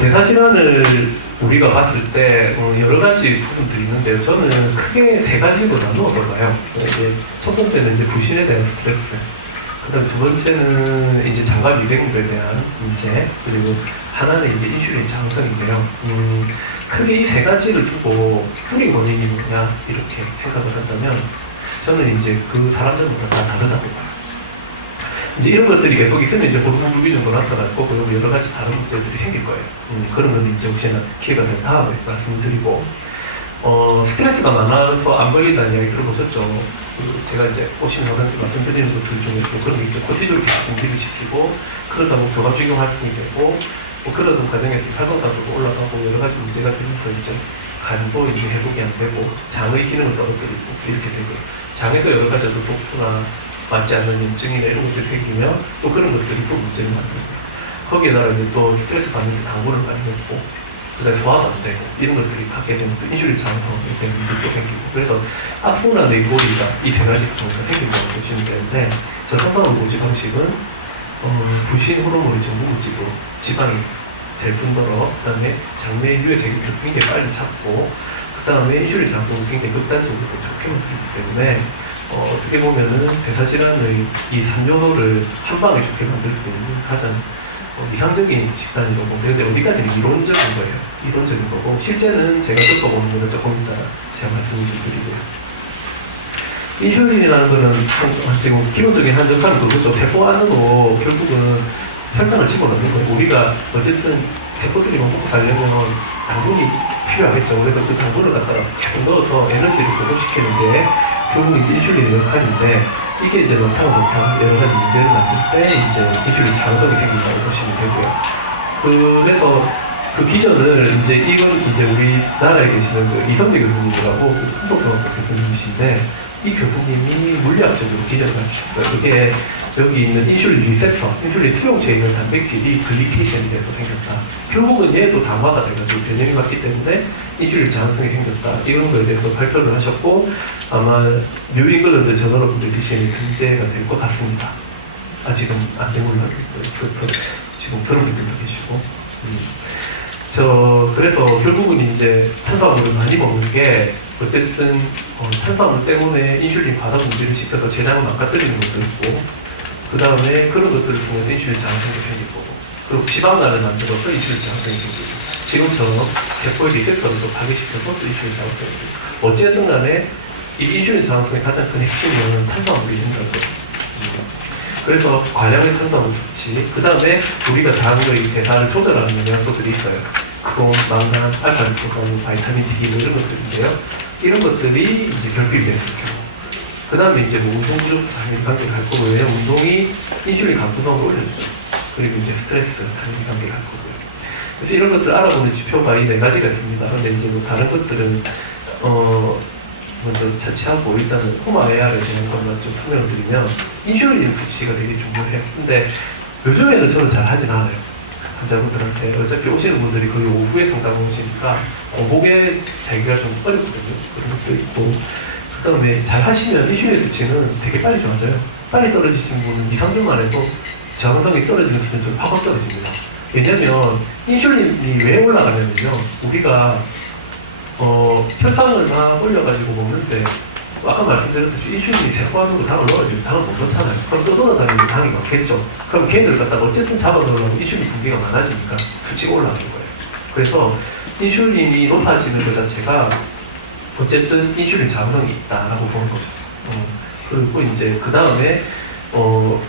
대사 질환을 우리가 봤을 때 여러 가지 부분들이 있는데요. 저는 크게 세 가지로 나누어서 봐요. 이제 첫 번째는 이제 부신에 대한 스트레스, 그다음 두 번째는 이제 장갑 미생물에 대한 문제, 그리고 하나는 이제 인슐린 저항성인데요. 크게 이 세 가지를 두고 뿌리 원인이 뭐냐 이렇게 생각을 한다면 저는 이제 그 사람들마다 다 다르다고 봐요. 이제 이런 것들이 계속 있으면 이제 호르몬 불균형도 나타날 거고 여러 가지 다른 문제들이 생길 거예요. 그런 건 이제 혹시나 기회가 되면 다음에 말씀드리고, 스트레스가 많아서 안 걸린다는 이야기 들어보셨죠? 제가 이제 오시면 말씀드리는 것들 중에 좀 그런 게 있죠. 코티졸 계속 분비를 시키고, 그러다 보면 교감신경 활성이 되고, 뭐 그러던 과정에서 활성산소도 올라가고 여러 가지 문제가 되면서 이제 간도 이제 회복이 안 되고, 장의 기능을 떨어뜨리고 이렇게 되고, 장에서 여러 가지 독소나 맞지 않는 염증이나 이런 것들이 생기면 또 그런 것들이 또 문제를 만들고, 거기에다가 이제 또 스트레스 받는 게 당분을 많이 먹고, 그 다음에 소화도 안 되고, 이런 것들이 갖게 되면 또 인슐린 저항성 때문에 문제도 생기고, 그래서 악순환의 고리가 이 세 가지 경우가 생긴다고 보시면 되는데, 저 성방울 모집 방식은 부신 호르몬의 전분무지로 지방이 제일 뿐더러, 그 다음에 장내 유해 세균을 굉장히 빨리 잡고, 그 다음에 인슐린 저항성을 굉장히 극단적으로 좋게 만들기 때문에 어떻게 보면은 대사질환의 이 3요소를 한 방에 좋게 만들 수 있는 가장 이상적인 식단이라고 보는데, 어디까지는 이론적인 거예요. 이론적인 거고, 실제는 제가 겪어보는 거는 조금 이따 제가 말씀을 드리고요. 인슐린이라는 거는 지금 기본적인 한정사는 그것도 세포 안으로 결국은 혈당을 집어넣는 거예요. 우리가 어쨌든 세포들이 먹고 살려면 당분이 필요하겠죠. 그래서 그 당분을 갖다가 계속 넣어서 에너지를 공급시키는데 결국은 이제 인슐린의 역할인데, 이게 이제 넣다가 여러 가지 문제를 만들 때 이제 인슐린 저항성이 생긴다고 보시면 되고요. 그래서 그 기전을 이제 이건 이제 우리나라에 계시는 그 이성재 교수님이라고 그 한국대학교 교수님이신데, 이 교수님이 물리학적으로 기전을 하셨어요. 그게 여기 있는 인슐린 리셉터, 인슐린 수용체에 있는 단백질이 글리케이션이 돼서 생겼다. 결국은 얘도 당화가 돼가지고 변형이 왔기 때문에 인슐린 저항성이 생겼다. 이런 거에 대해서 발표를 하셨고, 아마 뉴잉글랜드 저널 오브 메디신이 등재가 될 것 같습니다. 아직은 안 된 걸로 알고 있고요. 지금 그런 분들도 계시고. 그래서 결국은 이제 탄수화물을 많이 먹는 게 어쨌든 탄수화물 때문에 인슐린 과다 분비를 시켜서 제장을 망가뜨리는 것도 있고, 그 다음에 그런 것들을 통해서 인슐린 저항성이 생길 거고, 그리고 지방간을 만들어서 인슐린 저항성이 생기고, 지금처럼 세포의 리셉터를 또 파괴시켜서 또 인슐린 저항성이 생기고, 어쨌든 간에 이 인슐린 저항성의 가장 큰 핵심은 탄수화물이 된다는 거죠. 그래서 과량의 탄수화물 섭취, 그 다음에 우리가 당의 대사를 조절하는 영양소들이 있어요. 그럼 망간, 알파리포산, 바이타민 D 뭐 이런 것들인데요. 이런 것들이 이제 결핍이 되는 경우. 그 다음에 이제 뭐 운동 부족도 당연히 관계를 할 거고요. 왜냐면 운동이 인슐린 감수성을 올려주죠. 그리고 이제 스트레스 당연히 관계를 할 거고요. 그래서 이런 것들 알아보는 지표가 이 네 가지가 있습니다. 근데 이제 뭐 다른 것들은 먼저 자체하고 일단은 코마AR에 대한 것만 좀 설명을 드리면, 인슐린 수치가 되게 중요해요. 근데 요즘에는 저는 잘 하진 않아요. 환자분들한테. 어차피 오시는 분들이 거의 오후에 상담을 오시니까 공복에 자기가 좀 어렵거든요. 그런 것도 있고, 그 다음에 잘 하시면 인슐린 수치는 되게 빨리 좋아져요. 빨리 떨어지신 분은 2, 3주만 해도 저항성이 떨어지는 수준은 좀 확 떨어집니다. 왜냐면 인슐린이 왜 올라가냐면요, 우리가 혈당을 막 올려가지고 먹는데, 아까 말씀드렸듯이 인슐린이 세포 안으로 당을 넣어가지고 당을 못 넣잖아요. 그럼 또 돌아다니는 당이 많겠죠. 그럼 걔네들 갖다가 어쨌든 잡아넣으려면 인슐린 분비가 많아지니까 수치가 올라가는 거예요. 그래서 인슐린이 높아지는 것 자체가 어쨌든 인슐린 저항성이 있다라고 보는 거죠. 그리고 이제 그 다음에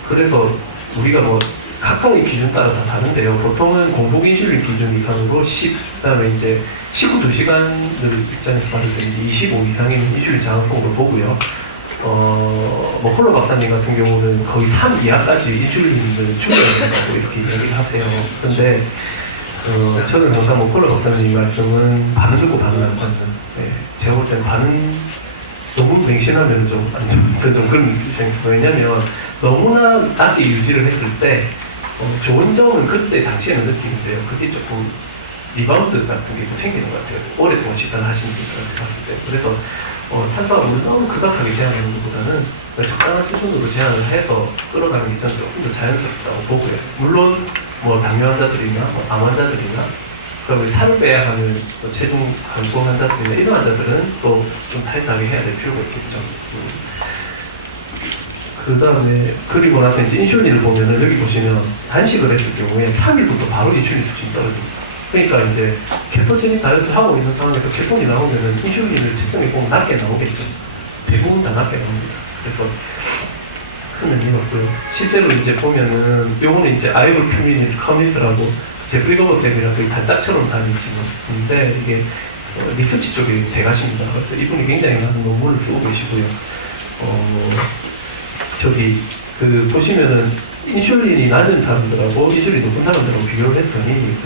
그래서 우리가 뭐 각각의 기준 따라 다 다른데요. 보통은 공복 인슐린 기준 이상으로 10, 그 다음에 이제 12시간을 입장에서 받을 때는 25 이상의 인슐린 저항성을 보고요. 머콜러 박사님 같은 경우는 거의 3 이하까지 인슐린을 충전한다고 이렇게 얘기를 하세요. 근데 저는 뭔가 머콜러 박사님 말씀은 반은 듣고 반은 안 받는, 네, 제가 볼 때는 반은 너무 맹신하면 좀 안 좋은, 좀 그런 입장에서. 왜냐면 너무나 낮게 유지를 했을 때 좋은 점은 그때 당시에는 느끼는데요. 그게 조금 리바운드 같은 게 좀 생기는 것 같아요. 오랫동안 식단을 하시는 분들한테 봤을 때. 그래서 탄수화물을 너무 극악하게 제한하는 것보다는 적당한 수준으로 제한을 해서 끌어가는 게 저는 조금 더 자연스럽다고 보고요. 물론 뭐 당뇨 환자들이나 뭐 암 환자들이나 그리고 살을 빼야 하는 뭐 체중 감소 환자들이나 이런 환자들은 또 좀 타이트하게 해야 될 필요가 있겠죠. 그 다음에 그리고 나서 이제 인슐린을 보면은 여기 보시면 단식을 했을 경우에 3일부터 바로 인슐린 수준이 떨어집니다. 그러니까 이제 케토제닉 다이어트 하고 있는 상황에서 케톤이 나오면은 인슐린을 측정해 보면 낮게 나오겠죠. 대부분 다 낮게 나옵니다. 그래서 큰 의미가 없고요. 실제로 이제 보면은 요거는 이제 아이브큐민 커미스라고 제프리 거버쌤이랑 거의 단짝처럼 다니지는데 이게 리서치 쪽에 대가십니다. 그래서 이분이 굉장히 많은 논문을 쓰고 계시고요. 저기 보시면은 인슐린이 낮은 사람들하고 인슐린이 높은 사람들하고 비교를 했더니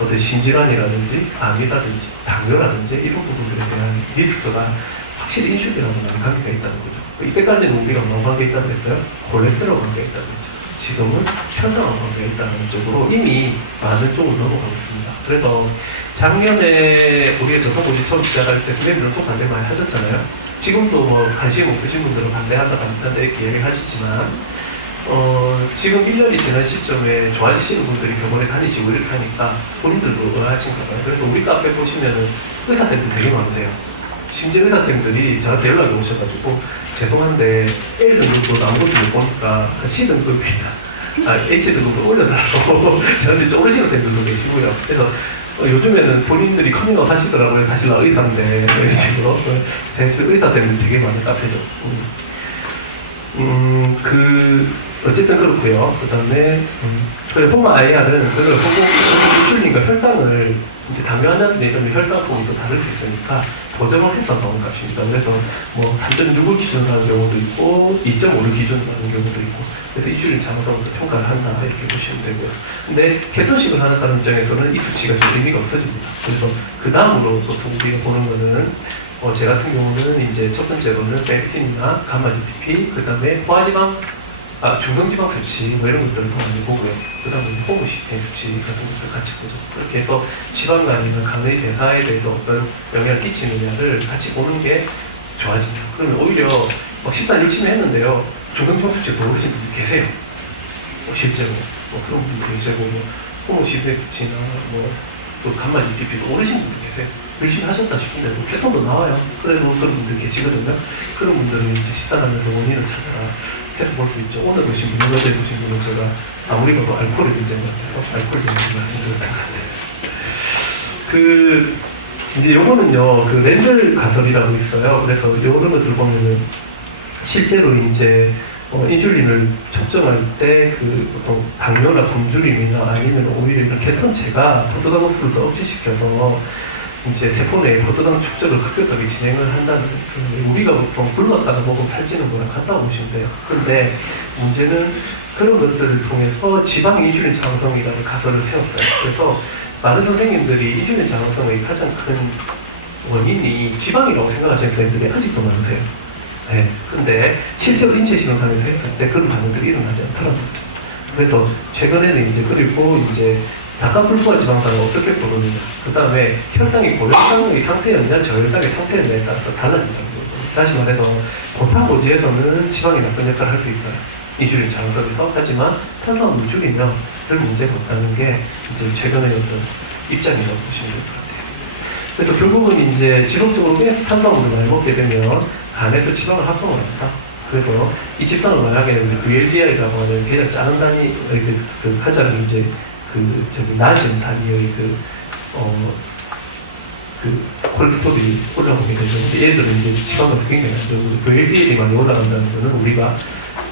어떤 심질환이라든지 암이라든지 당뇨라든지 이런 부분들에 대한 리스크가 확실히 인슐린하고 많이 관계가 있다는 거죠. 이때까지는 우리가 뭐랑 관계가 있다고 했어요? 콜레스테롤 관계가 있다고 했죠. 지금은 혈당하고 관계가 있다는 쪽으로 이미 많은 쪽으로 넘어가고 있습니다. 그래서 작년에 우리가 저통고지 처음 시작할 때 선생님들은 또 반대 많이 하셨잖아요. 지금도 뭐 관심 없으신 분들은 반대한다 이렇게 얘기하시지만 지금 1년이 지난 시점에 좋아지시는 분들이 병원에 다니시고 이렇게 하니까 본인들도 의아하신가 봐요. 그래서 우리 카페 보시면은 의사생들 되게 많으세요. 심지어 의사생들이 저한테 연락이 오셔가지고 죄송한데 L 등급도 아무것도 못 보니까 C 등급이나 H 등급을 올려달라고 저한테 좀 오르시는 선생님들도 계시고요. 그래서 요즘에는 본인들이 커밍아웃 하시더라고요. 사실 나 의사인데 이런 식으로. 의사 선생님들 되게 많은 카페죠. 어쨌든 그렇고요. 그 다음에 포마 IR은 그걸 보고 인슐린과 혈당을 이제 당뇨 환자들이 이런 혈당폭이 또 다를 수 있으니까 보정을 해서 나온 값입니다. 그래서 뭐 3.6을 기준으로 하는 경우도 있고 2.5를 기준으로 하는 경우도 있고 그래서 인슐린 장성도 평가를 한다 이렇게 보시면 되고요. 근데 케톤식을 하는 사람 입장에서는 이 수치가 좀 의미가 없어집니다. 그래서 그 다음으로 보통 우리가 보는 거는 제 같은 경우는 이제 첫 번째로는 렉틴이나 감마GTP, 그 다음에 포화지방, 중성지방 수치 뭐 이런 것들을 더 많이 보고요. 그 다음에 호르몬 수치 같은 것들 같이 보죠. 그렇게 해서 지방간이나 간의 대사에 대해서 어떤 영향을 끼치느냐를 같이 보는 게 좋아진다. 그러면 오히려 식단 열심히 했는데요. 중성지방 수치가 더 오르신 분들이 계세요. 실제로 그런 분들이 계시고 호르몬 수치나 또 감마GTP도 오르신 분들이 계세요. 열심히 하셨다 싶은데 케톤도 나와요. 그래도 그런 분들 계시거든요. 그런 분들은 이제 식단하면서 원인을 찾아라 해서 볼 수 있죠. 오늘 보신 분, 어제 보신 분은 제가 아무리 봐도 알코올이 문제인 것 같아서 알코올 문제를 말씀드렸던 것 같아요. 이제 요거는요, 렌젤 가설이라고 있어요. 그래서 요런 것들 보면은 실제로 이제 인슐린을 측정할 때 보통 당뇨나 굶주림이나 아니면 오히려 이런 케톤체가 포도당호수를 더 억제시켜서 이제 세포 내에 포도당 축적을 급격하게 진행을 한다는 우리가 보통 굶었다가 먹으면 살찌는 거랑 같다고 보시면 돼요. 그런데 문제는 그런 것들을 통해서 지방 인슐린 장성이라는 가설을 세웠어요. 그래서 많은 선생님들이 인슐린 장성의 가장 큰 원인이 지방이라고 생각하시는 선생님들이 아직도 많으세요. 네. 근데 실제로 인체 실험상에서 했을 때 그런 반응들이 일어나지 않더라고요. 그래서 최근에는 그리고 다카불포화 지방산을 어떻게 부르느냐, 그 다음에 혈당이 고혈당의 상태였냐, 저혈당의 상태였냐에 따라서 달라진다는 거예요. 다시 말해서 고탄고지에서는 지방이 나쁜 역할을 할 수 있어요. 인슐린 장성에서. 하지만 탄수화물 줄이면 별 문제가 없다는 게 최근의 어떤 입장이라고 보시면 될 것 같아요. 그래서 결국은 지속적으로 계속 탄수화물을 많이 먹게 되면 간에서 지방을 합성을 한다. 그래서 이 집단을 만약에 VLDI라고 하는 굉장히 작은 단위, 한자는 낮은 단위의 콜레스테롤이 올라오게 되죠. 얘들은 지방을 굉장히 안 좋고, VLDL이 많이 올라간다는 거는 우리가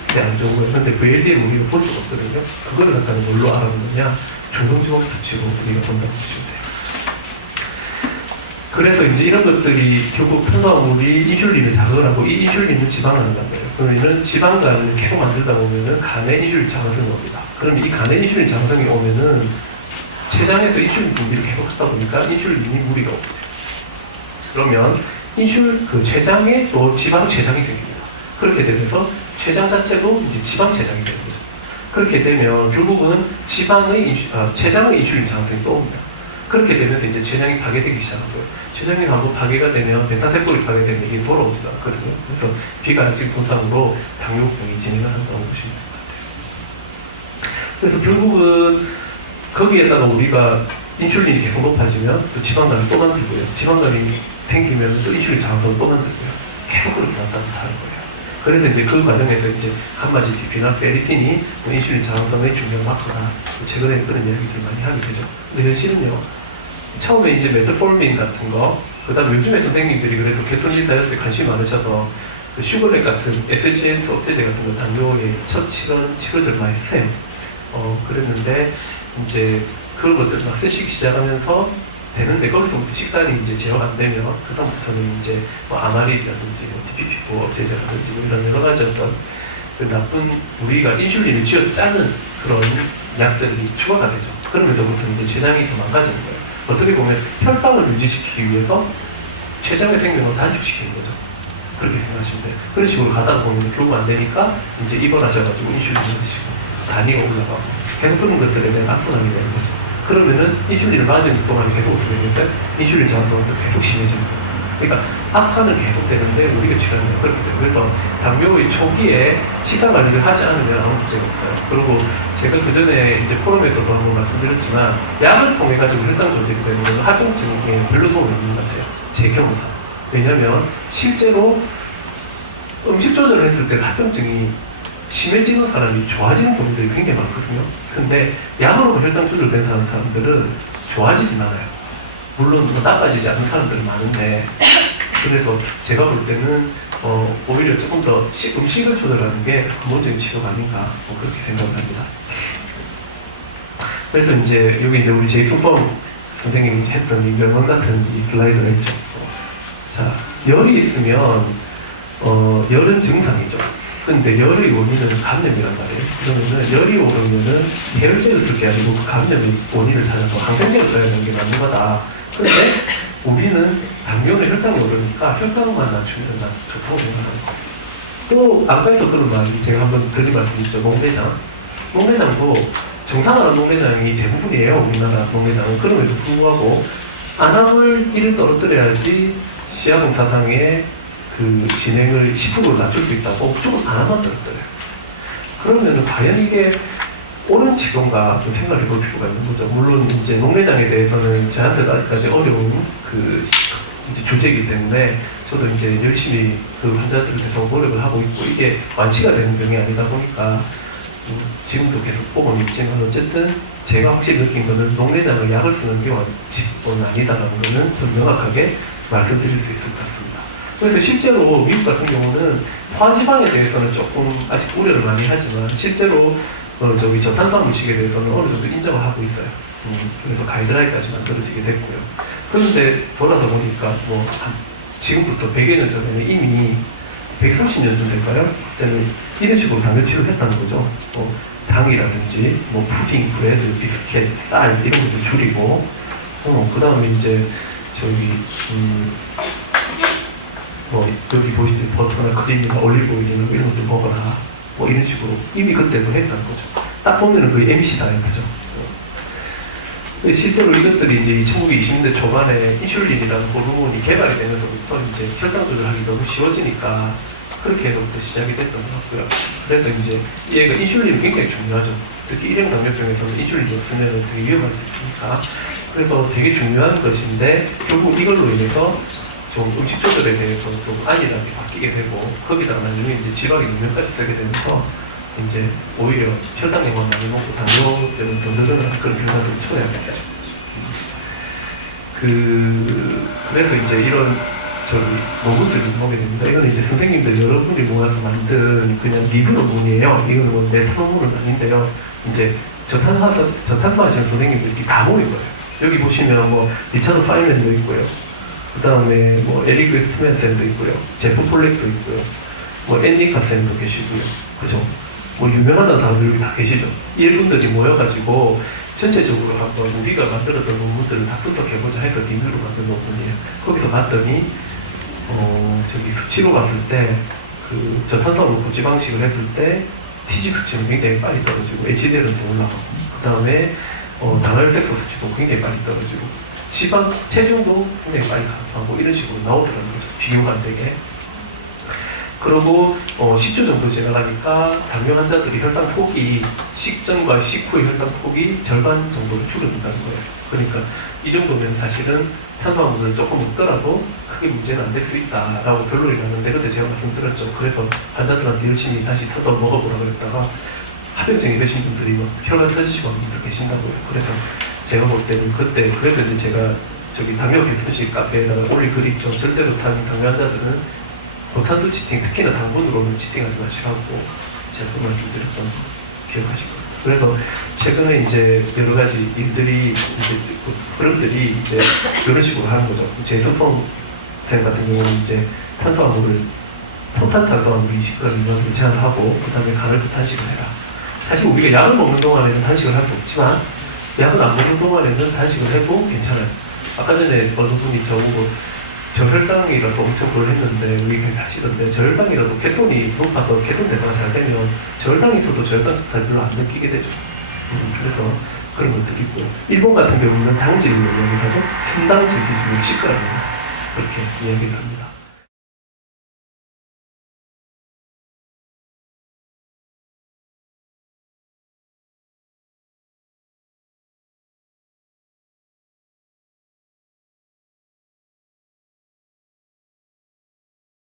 굉장히 안 좋은 거예요. 근데 VLDL을 우리가 볼 수가 없거든요. 그거를 갖다가 뭘로 알아보느냐? 중성지방 수치로 우리가 본다고 보시면 돼요. 그래서 이런 것들이 결국 탄수화물이 인슐린을 자극을 하고 이 인슐린은 지방을 한다는 거예요. 그러면 지방간을 계속 만들다 보면은 간에 인슐린 장성이 옵니다. 그러면 이 간에 인슐린 장성이 오면은 췌장에서 인슐린 분비를 계속 하다 보니까 인슐린이 무리가 없어요. 그러면 췌장에 또 지방 췌장이 생깁니다. 그렇게 되면서 췌장 자체도 지방 췌장이 되는 거죠. 그렇게 되면 결국은 췌장의 인슐린 장성이 또 옵니다. 그렇게 되면서 췌장이 파괴되기 시작하고요. 췌장이 한번 파괴가 되면 베타세포이 파괴되면 이게 돌아오지도 않거든요. 그래서 비관식 손상으로 당뇨병이 진행을 한다고 보시면 될 것 같아요. 그래서 결국은 거기에다가 우리가 인슐린이 계속 높아지면 또 지방간을 또 만들고요. 지방간이 생기면 또 인슐린 저항성을 또 만들고요. 계속 그렇게 왔다 갔다 하는 거예요. 그래서 이제 그 과정에서 이제 감마지티피나 페리틴이 인슐린 저항성의 중요한 마커다. 최근에 그런 이야기들 많이 하게 되죠. 근데 현실은요. 처음에 이제 메트폴민 같은 거, 그 다음에 요즘에 선생님들이 그래도 케토닌 다이어트에 관심이 많으셔서 그 슈거렉 같은 SGLT 억제제 같은 거 당뇨에 첫 치료제를 많이 써요. 그랬는데 이제 그런 것들 막 쓰시기 시작하면서 되는데 거기서부터 식단이 이제 제어가 안 되면 그다음부터는 이제 뭐 아마리라든지 뭐 DPP4 억제제라든지 뭐 이런 여러 가지 어떤 그 나쁜 우리가 인슐린을 쥐어 짜는 그런 약들이 추가가 되죠. 그러면서부터 이제 췌장이 더 망가지는 거예요. 어떻게 보면 혈당을 유지시키기 위해서 췌장의 생명을 단축시키는 거죠. 그렇게 생각하시면 돼요. 그런 식으로 가다 보면 결국 안 되니까 이제 입원하셔가지고 인슐린을 드시고 단위가 올라가고 계속 그런 것들에 대한 악순환이 되는 거죠. 그러면은 인슐린을 맞은 동안에 계속 어떻게 되겠어요? 인슐린 저항성은 또 계속 심해지는 거예요. 그러니까 악화는 계속 되는데 우리가 치료하는 건 그렇게 돼요. 그래서 당뇨의 초기에 식단 관리를 하지 않으면 아무 문제가 없어요. 그리고 제가 그 전에 이제 포럼에서도 한번 말씀드렸지만 약을 통해 가지고 혈당 조절이 되는 합병증에 별로 도움이 없는 것 같아요. 제 경우상. 왜냐하면 실제로 음식 조절을 했을 때 합병증이 심해지는 사람이 좋아지는 경우들이 굉장히 많거든요. 근데 약으로 혈당 조절된 사람들은 좋아지진 않아요. 물론 뭐 나빠지지 않는 사람들은 많은데, 그래서 제가 볼 때는 오히려 조금 더 음식을 조절하는 게 근본적인 치료가 아닌가 그렇게 생각을 합니다. 그래서 이제 여기 이제 우리 제이슨 펌 선생님이 했던 이 명언 같은 이 슬라이드를 했죠. 자, 열이 있으면 열은 증상이죠. 근데 열의 원인은 감염이란 말이에요. 그러면은 열이 오르면은 해열제를 쓸 게 아니고 그 감염의 원인을 찾아서 항생제를 써야 되는 게 맞는 거다. 근데 우리는 당뇨는 혈당이 오르니까 혈당만 낮추면 좋다고 생각하는 거예요. 또 아까에서 그런 말이 제가 한번 드린 말씀 있죠. 농내장. 농내장도 정상화한 농내장이 대부분이에요. 우리나라 농내장은. 그럼에도 불구하고 안암을 이를 떨어뜨려야지 시아봉 사상의 그 진행을 10% 낮출 수 있다고 무조건 안암만 떨어뜨려요. 그러면은 과연 이게 옳은 치료인가 좀 생각해 볼 필요가 있는 거죠. 물론 이제 농내장에 대해서는 저한테도 아직까지 어려운 그 이제 주제이기 때문에 저도 이제 열심히 그 환자들을 대해서 노력을 하고 있고 이게 완치가 되는 병이 아니다 보니까 지금도 계속 보고 있지만 어쨌든 제가 확실히 느낀 거는 농내장을 약을 쓰는 게 완치는 아니다라는 거는 좀 명확하게 말씀드릴 수 있을 것 같습니다. 그래서 실제로 미국 같은 경우는 화지방에 대해서는 조금 아직 우려를 많이 하지만 실제로 저기 저탄수화물 음식에 대해서는 어느 정도 인정을 하고 있어요. 그래서 가이드라인까지 만들어지게 됐고요. 그런데 돌아서 보니까 지금부터 100여 년 전에는 이미 130년 전 될까요? 그때는 이런 식으로 당뇨 치료를 했다는 거죠. 당이라든지 푸딩, 브레드, 비스켓, 쌀 이런 것도 줄이고 그 다음에 이제 저기 여기 보이시는 버터나 크림이나 올리브오일이나 이런 것들 먹어라. 이런 식으로 이미 그때도 했다는 거죠. 딱 보면은 거의 MC 다이어트죠. 실제로 이것들이 이제 1920년대 초반에 인슐린이라는 호르몬이 개발이 되면서부터 이제 혈당 조절하기 너무 쉬워지니까 그렇게 해서부터 시작이 됐던 것 같고요. 그래서 이제 얘가 인슐린이 굉장히 중요하죠. 특히 일형 당뇨병에서는 인슐린이 없으면 되게 위험할 수 있으니까. 그래서 되게 중요한 것인데 결국 이걸로 인해서 좀 음식 조절에 대해서 좀 안일하게 바뀌게 되고 거기다가 나중에 이제 지방의 능력까지 쓰게 되면서 이제 오히려 혈당량만 많이 먹고 당뇨병은 더 늘어나는 그런 결과를 초래하게 돼요. 그래서 이제 이런 논문들을 보게 됩니다. 이거는 이제 선생님들 여러분이 모아서 만든 그냥 리뷰 논문이에요. 이거는 뭐 내 논문은 아닌데요. 이제 저탄수하시는 선생님들이 다 모인 거예요. 여기 보시면 리차드 파인랜도 있고요. 그 다음에 에릭 스멘센도 있고요. 제프 폴렉도 있고요. 앤니카 쌤도 계시고요. 그죠? 유명하다는 사람들 여기 다 계시죠? 이분들이 모여가지고 전체적으로 한번 우리가 만들었던 논문들을 다 분석해보자 해서 리뷰로 만든 논문이에요. 거기서 봤더니 수치로 봤을 때 저탄수화물 고지방식을 했을 때 TG 수치는 굉장히 빨리 떨어지고 HDL은 더 올라가고 그 다음에 당혈색소 수치도 굉장히 빨리 떨어지고 체중도 굉장히 빨리 감소하고 이런 식으로 나오더라는 거죠. 비교가 안 되게. 그리고 10주 정도 지나가니까 당뇨 환자들이 혈당 폭이 식전과 식후의 혈당 폭이 절반 정도로 줄어든다는 거예요. 그러니까 이 정도면 사실은 탄수화물을 조금 먹더라도 크게 문제는 안 될 수 있다라고 결론이 났는데, 그때 제가 말씀드렸죠. 그래서 환자들한테 열심히 다시 타서 먹어보라 그랬다가 합병증이 되신 분들이 막 혈관 터지시고 하는 분들 계신다고요. 그래서 제가 볼 때는 그때, 그래서 이제 제가 저기 당뇨 개선식 카페에다가 올릴 글이 있죠. 절대로 당뇨 환자들은 고탄수 치팅, 특히나 당분으로는 치팅하지 마시라고 제가 그 말씀드렸던 기억하실 거예요. 그래서 최근에 이제 여러 가지 일들이 이제 그룹들이 이제 이런 식으로 하는 거죠. 제조펌 생 같은 경우는 이제 탄수화물을 토탈 탄수화물 20g 이만큼 제한하고 그다음에 간헐적 단식을 해라. 사실 우리가 약을 먹는 동안에는 단식을 할 수 없지만 약을 안 먹는 동안에는 단식을 해도 괜찮아요. 아까 전에 어느 분이 저보고 저혈당이라도 엄청 놀랬는데 우리 하시던데, 저혈당이라도 케톤이 높아서 케톤 대사가 잘 되면 저혈당이 있어도 저혈당 잘 별로 안 느끼게 되죠. 그래서 그런 것들이 있고요. 일본 같은 경우는 당질을 이야기하죠. 순당질 기준으로 10g입니다. 그렇게 이야기를 합니다.